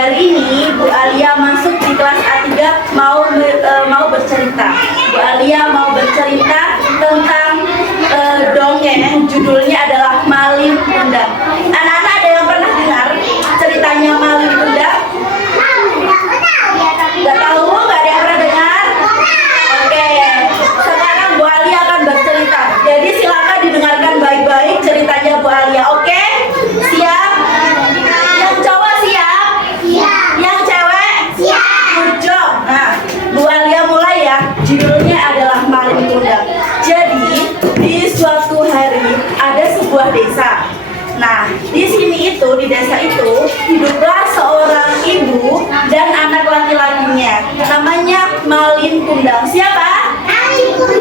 hari ini Bu Alia masuk di kelas A3 mau bercerita. Bu Alia mau bercerita tentang dongeng, judulnya adalah Malin Kundang. Anak-anak ada yang pernah dengar ceritanya Malin Kundang? Gak tahu? Gak ada yang pernah dengar? Oke, sekarang Bu Alia akan bercerita. Jadi silakan didengarkan baik-baik ceritanya Bu Alia. Oke? Siap? Yang cowok siap? Yang cewek? Ujo. Nah, Bu Alia mulai ya. Judulnya adalah Malin Kundang. Jadi di suatu hari ada sebuah desa. Nah, di desa itu hiduplah seorang ibu dan anak laki-lakinya. Namanya Malin Kundang. Siapa?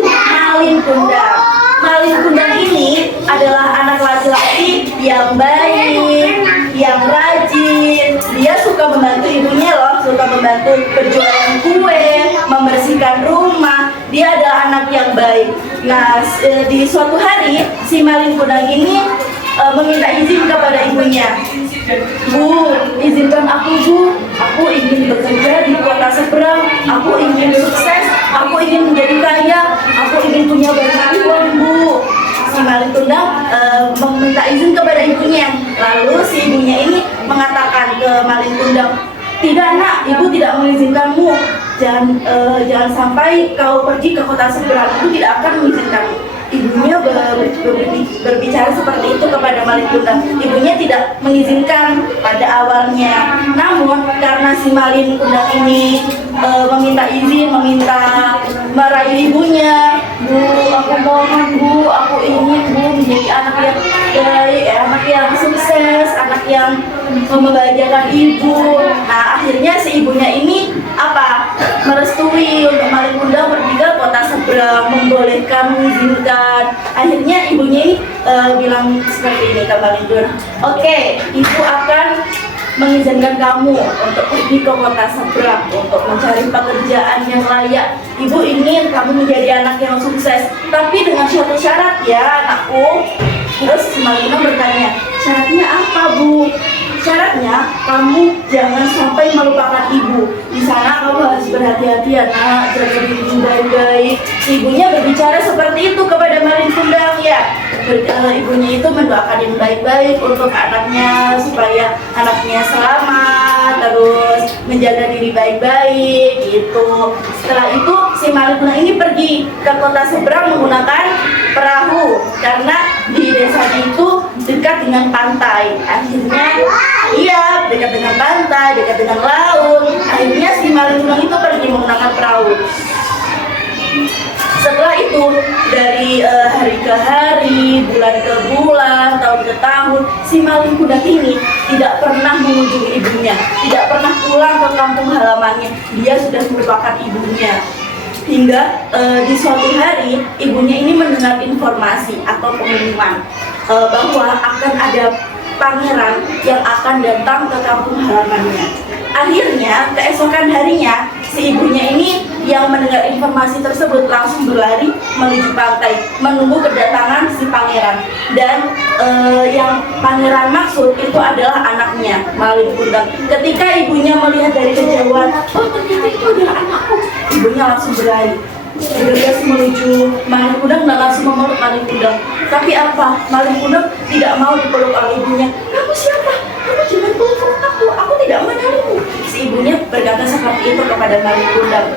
Malin Kundang. Malin Kundang ini adalah anak laki-laki yang baik, yang rajin. Dia suka membantu ibunya loh, suka membantu berjualan kue, membersihkan rumah. Dia adalah anak yang baik. Nah, di suatu hari si Malin Kundang ini meminta izin kepada ibunya. Bu, izinkan aku Bu, aku ingin bekerja di kota seberang, aku ingin sukses, aku ingin menjadi kaya, aku ingin punya banyak uang Bu. Si Malin Kundang meminta izin kepada ibunya. Lalu si ibunya ini mengatakan ke Malin Kundang, tidak nak, ibu tidak mengizinkanmu. Jangan sampai kau pergi ke kota seberang, ibu tidak akan mengizinkanmu. Ibunya berbicara seperti itu kepada Malin Kundang. Ibunya tidak mengizinkan pada awalnya. Namun karena si Malin Kundang ini meminta izin, merayu ibunya, Bu, aku mohon Bu, aku ingin Bu menjadi anak yang baik, anak yang sukses, anak yang membahagiakan ibu. Nah, akhirnya si ibunya ini merestui untuk Malin Kundang pergi ke kota seberang, membolehkan, mengizinkan. Akhirnya ibunya ini bilang seperti ini ke Malin Kundang, oke, ibu akan mengizinkan kamu untuk pergi ke kota seberang untuk mencari pekerjaan yang layak. Ibu ingin kamu menjadi anak yang sukses, tapi dengan suatu syarat ya anakku. Terus Malin Kundang bertanya, syaratnya apa Bu? Syaratnya kamu jangan sampai melupakan ibu. Di sana kamu harus berhati-hati ya nak, jaga diri baik-baik. Ibunya berbicara seperti itu kepada Malin Kundang ya. Ibunya itu mendoakan yang baik-baik untuk anaknya supaya anaknya selamat, terus menjaga diri baik-baik gitu. Setelah itu si Malin Kundang ini pergi ke kota seberang menggunakan perahu karena di desanya itu dekat dengan pantai. Akhirnya dekat dengan pantai, dekat dengan laut. Akhirnya si Malin Kundang itu pergi menggunakan perahu. Setelah itu dari hari ke hari, bulan ke bulan, tahun ke tahun, si Malin Kundang ini tidak pernah mengunjungi ibunya, tidak pernah pulang ke kampung halamannya. Dia sudah melupakan ibunya. Hingga di suatu hari ibunya ini mendengar informasi atau pengumuman bahwa akan ada pangeran yang akan datang ke kampung halamannya. Akhirnya keesokan harinya si ibunya ini yang mendengar informasi tersebut langsung berlari menuju pantai menunggu kedatangan si pangeran. Dan yang pangeran maksud itu adalah anaknya Malin Kundang. Ketika ibunya melihat dari kejauhan, oh ternyata itu adalah anakku, ibunya langsung berlari bergegas menuju Malin Kundang dan langsung memeluk Malin Kundang. Tapi Malin Kundang tidak mau dipeluk oleh ibunya. Kamu siapa? Kamu jangan peluk aku tidak mengenalimu. Si ibunya berkata seperti itu kepada Malin Kundang.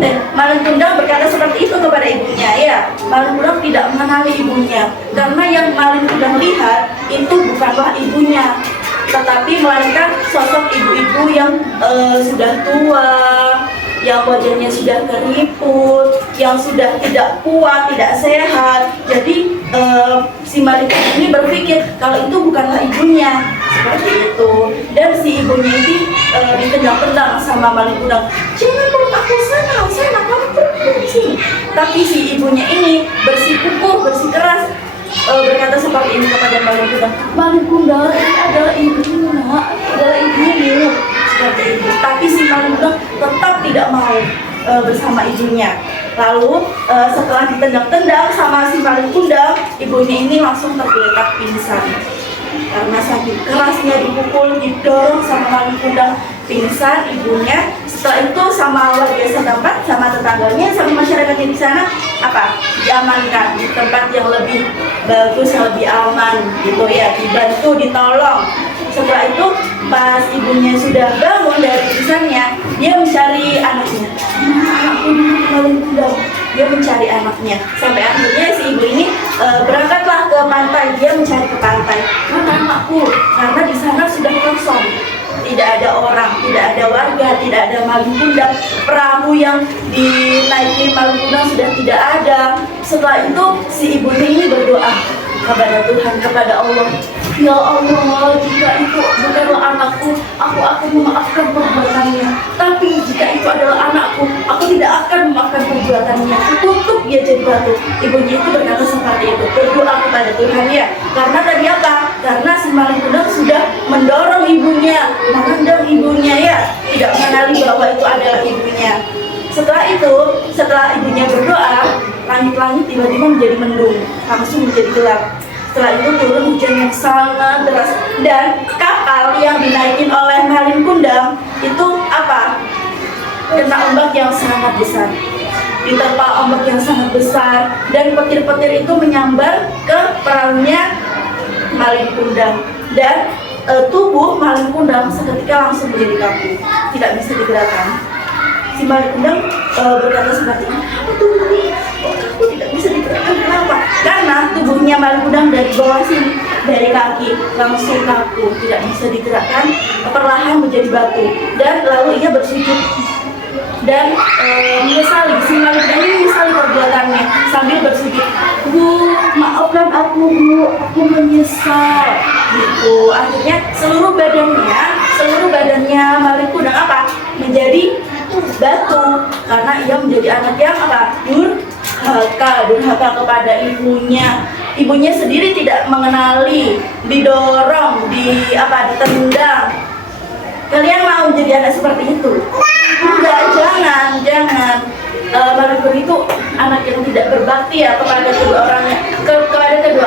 Dan Malin Kundang berkata seperti itu kepada ibunya. Ya, Malin Kundang tidak mengenali ibunya karena yang Malin Kundang lihat itu bukanlah ibunya, tetapi melainkan sosok ibu-ibu yang sudah tua, yang wajahnya sudah keriput, yang sudah tidak kuat, tidak sehat. Jadi si Malin Kundang ini berpikir kalau itu bukanlah ibunya, seperti itu. Dan si ibunya ini ditendang-tendang sama Malin Kundang. Jangan peluk aku, sana kamu pergi dari sini. Tapi si ibunya ini bersikukuh, bersikeras, berkata seperti ini kepada Malin Kundang. Malin Kundang, ini adalah ibumu nak, adalah ibumu. Seperti itu. Tapi si Malin Kundang tetap tidak mau bersama ibunya. Lalu setelah ditendang-tendang sama si Malin Kundang, ibunya ini langsung tergeletak pingsan. karena sakit kerasnya dipukul, didorong sama maling kundang, pingsan ibunya. Setelah itu sama warga setempat, sama tetangganya, sama masyarakatnya di sana diamankan di tempat yang lebih bagus, yang lebih aman gitu ya, dibantu, ditolong. Setelah itu pas ibunya sudah bangun dari pingsannya, dia mencari anaknya. Anakku maling kundang. Dia mencari anaknya sampai akhirnya si ibu ini berangkatlah ke pantai. Dia mencari ke pantai, mana anakku, karena di sana sudah kosong, tidak ada orang, tidak ada warga, tidak ada maling kundang, perahu yang dinaiki maling kundang sudah tidak ada. Setelah itu si ibu ini berdoa kepada Tuhan, kepada Allah, ya Allah, jika itu bukanlah anakku, aku akan memaafkan perbuatannya. Tapi jika itu adalah anakku, aku tidak akan memaafkan perbuatannya. Tutup dia jadi batu. Ibunya itu berkata seperti itu, berdoa kepada Tuhan ya. Karena tadi apa? Karena si maling kundang sudah mendorong ibunya, menendang ibunya ya, tidak mengenali bahwa itu adalah ibunya. Setelah itu, setelah ibunya berdoa, langit-langit tiba-tiba menjadi mendung, langsung menjadi gelap. Setelah itu turun hujan yang sangat deras, dan kapal yang dinaikin oleh maling kundang itu kena ombak yang sangat besar, diterpa ombak yang sangat besar, dan petir-petir itu menyambar ke perahunya maling kundang, dan tubuh maling kundang seketika langsung menjadi kaku, tidak bisa digerakkan. Si maling kundang berkata seperti ini, aku tidak bisa digerakkan. Kenapa? Karena tubuhnya maling kundang dari bawah sini, dari kaki langsung kaku, tidak bisa digerakkan, perlahan menjadi batu. Dan lalu ia bersujud dan menyesali, si maling kundang ini menyesali perbuatannya sambil bersujud, Bu, maafkan aku Bu, aku menyesal gitu. Akhirnya seluruh badannya maling kundang menjadi batu, karena ia menjadi anak yang durhaka kepada ibunya. Ibunya sendiri tidak mengenali, didorong, ditendang. Kalian mau menjadi anak seperti itu? Enggak, jangan. Maling kundang itu anak yang tidak berbakti ya kepada kedua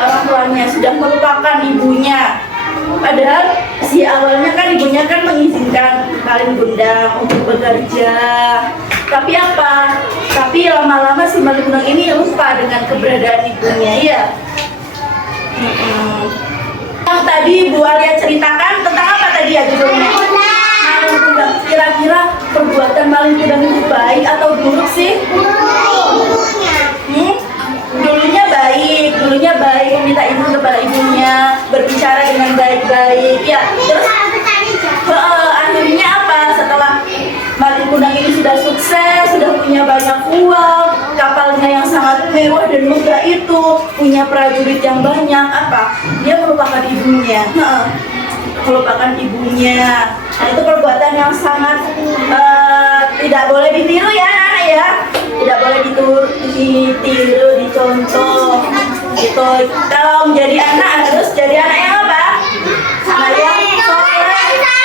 orang tuanya, sudah melupakan ibunya. Padahal si awalnya kan ibunya kan mengizinkan maling kundang untuk bekerja. Tapi lama-lama si maling kundang ini lupa dengan keberadaan ibunya ya. Yang tadi Bu Alia ceritakan tentang apa tadi ya judulnya? Maling kundang. Kira-kira perbuatan maling kundang itu baik atau buruk sih? Dulunya baik, meminta izin kepada ibunya, berbicara dengan baik-baik ya. Terus akhirnya setelah maling kundang ini sudah sukses, sudah punya banyak uang, kapalnya yang sangat mewah dan megah itu, punya prajurit yang banyak, dia melupakan ibunya. Nah, itu perbuatan yang sangat tidak boleh ditiru ya anak ya, tidak boleh ditiru, dicontoh gitu. Kalau menjadi anak harus jadi anak yang anak yang solehah,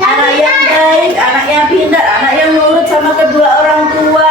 anak yang baik, anak yang pintar, anak yang nurut sama kedua orang tua.